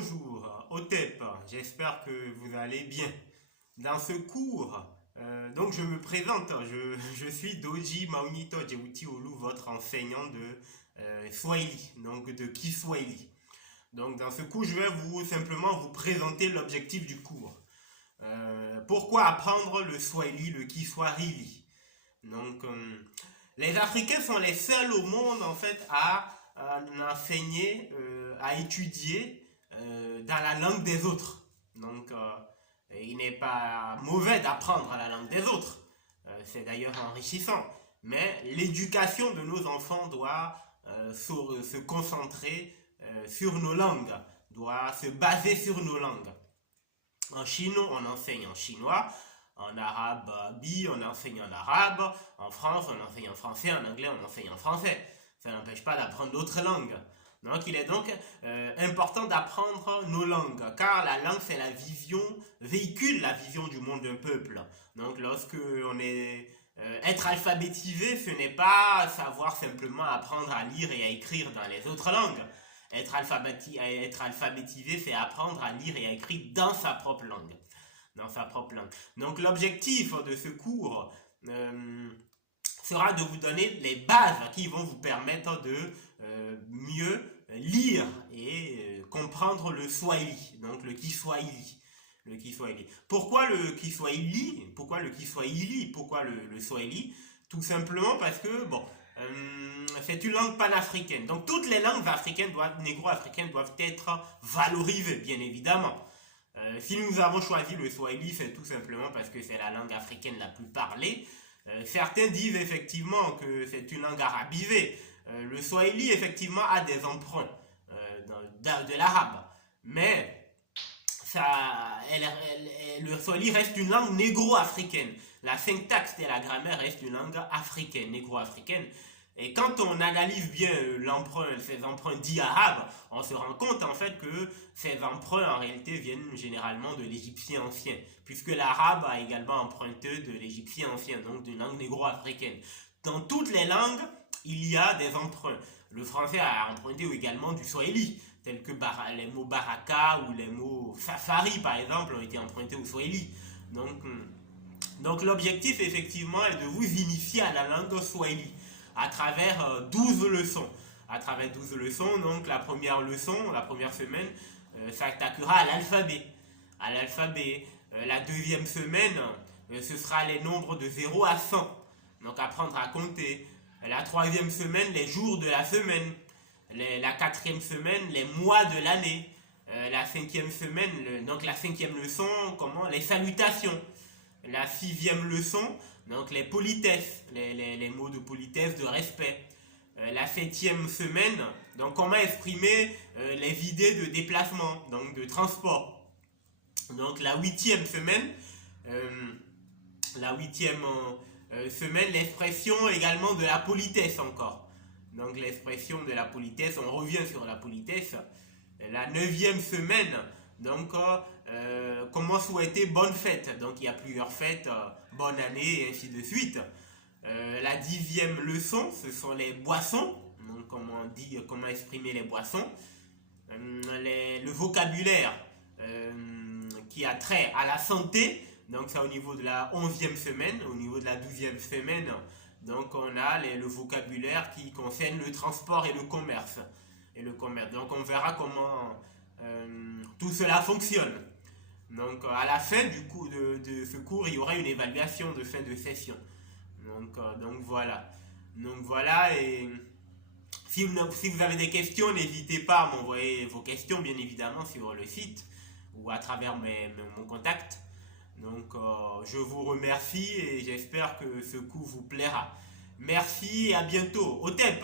Bonjour, Otep, j'espère que vous allez bien. Dans ce cours, donc je me présente, je suis Doji Maunito Djewuti Olu, votre enseignant de Swahili, donc de Kiswahili. Donc dans ce cours, je vais simplement vous présenter l'objectif du cours. Pourquoi apprendre le Swahili, le Kiswahili? Donc les Africains sont les seuls au monde en fait à enseigner, à étudier dans la langue des autres. Donc il n'est pas mauvais d'apprendre la langue des autres. C'est d'ailleurs enrichissant. Mais l'éducation de nos enfants doit se concentrer sur nos langues, doit se baser sur nos langues. En Chine, on enseigne en chinois. En arabe, on enseigne en arabe. En France, on enseigne en français. En anglais, on enseigne en français. Ça n'empêche pas d'apprendre d'autres langues. Donc, il est donc important d'apprendre nos langues, car la langue, c'est la vision, véhicule la vision du monde d'un peuple. Donc, lorsque on est être alphabétisé, ce n'est pas savoir simplement apprendre à lire et à écrire dans les autres langues. Être alphabétisé, c'est apprendre à lire et à écrire dans sa propre langue. Donc l'objectif de ce cours sera de vous donner les bases qui vont vous permettre de mieux lire et comprendre le Swahili, donc le Kiswahili. Pourquoi le Kiswahili? Pourquoi le Swahili? Tout simplement parce que, c'est une langue panafricaine. Donc toutes les langues africaines négro-africaines doivent être valorisées, bien évidemment. Si nous avons choisi le Swahili, c'est tout simplement parce que c'est la langue africaine la plus parlée. Certains disent effectivement que c'est une langue arabisée. Le Swahili, effectivement, a des emprunts de l'arabe. Mais le Swahili reste une langue négro-africaine. La syntaxe et la grammaire restent une langue africaine, négro-africaine. Et quand on analyse bien ces emprunts dits arabes, on se rend compte en fait que ces emprunts en réalité viennent généralement de l'égyptien ancien, puisque l'arabe a également emprunté de l'égyptien ancien, donc d'une langue négro-africaine. Dans toutes les langues, il y a des emprunts. Le français a emprunté également du swahili, tels que les mots baraka ou les mots safari par exemple ont été empruntés au swahili. Donc l'objectif effectivement est de vous initier à la langue swahili à travers 12 leçons. Donc la première semaine, s'attaquera à l'alphabet. La deuxième semaine, ce sera les nombres de 0 à 100. Donc apprendre à compter. La troisième semaine, les jours de la semaine. La quatrième semaine, les mois de l'année. La cinquième semaine, donc la cinquième leçon, les salutations. La sixième leçon, donc les politesses, les mots de politesse, de respect. La septième semaine, donc comment exprimer les idées de déplacement, donc de transport. Donc la huitième semaine, l'expression également de la politesse encore. Donc l'expression de la politesse, on revient sur la politesse. La neuvième semaine, donc comment souhaiter bonne fête. Donc il y a plusieurs fêtes, bonne année et ainsi de suite. La dixième leçon, ce sont les boissons. Donc comment exprimer les boissons. Le vocabulaire qui a trait à la santé. Donc c'est au niveau de la 11e semaine. Au niveau de la 12e semaine, donc on a le vocabulaire qui concerne le transport et le commerce. Donc on verra comment tout cela fonctionne. Donc à la fin de ce cours, il y aura une évaluation de fin de session. Donc voilà, et si vous avez des questions, n'hésitez pas à m'envoyer vos questions, bien évidemment, sur le site ou à travers mon contact. Donc je vous remercie et j'espère que ce cours vous plaira. Merci et à bientôt. Otep!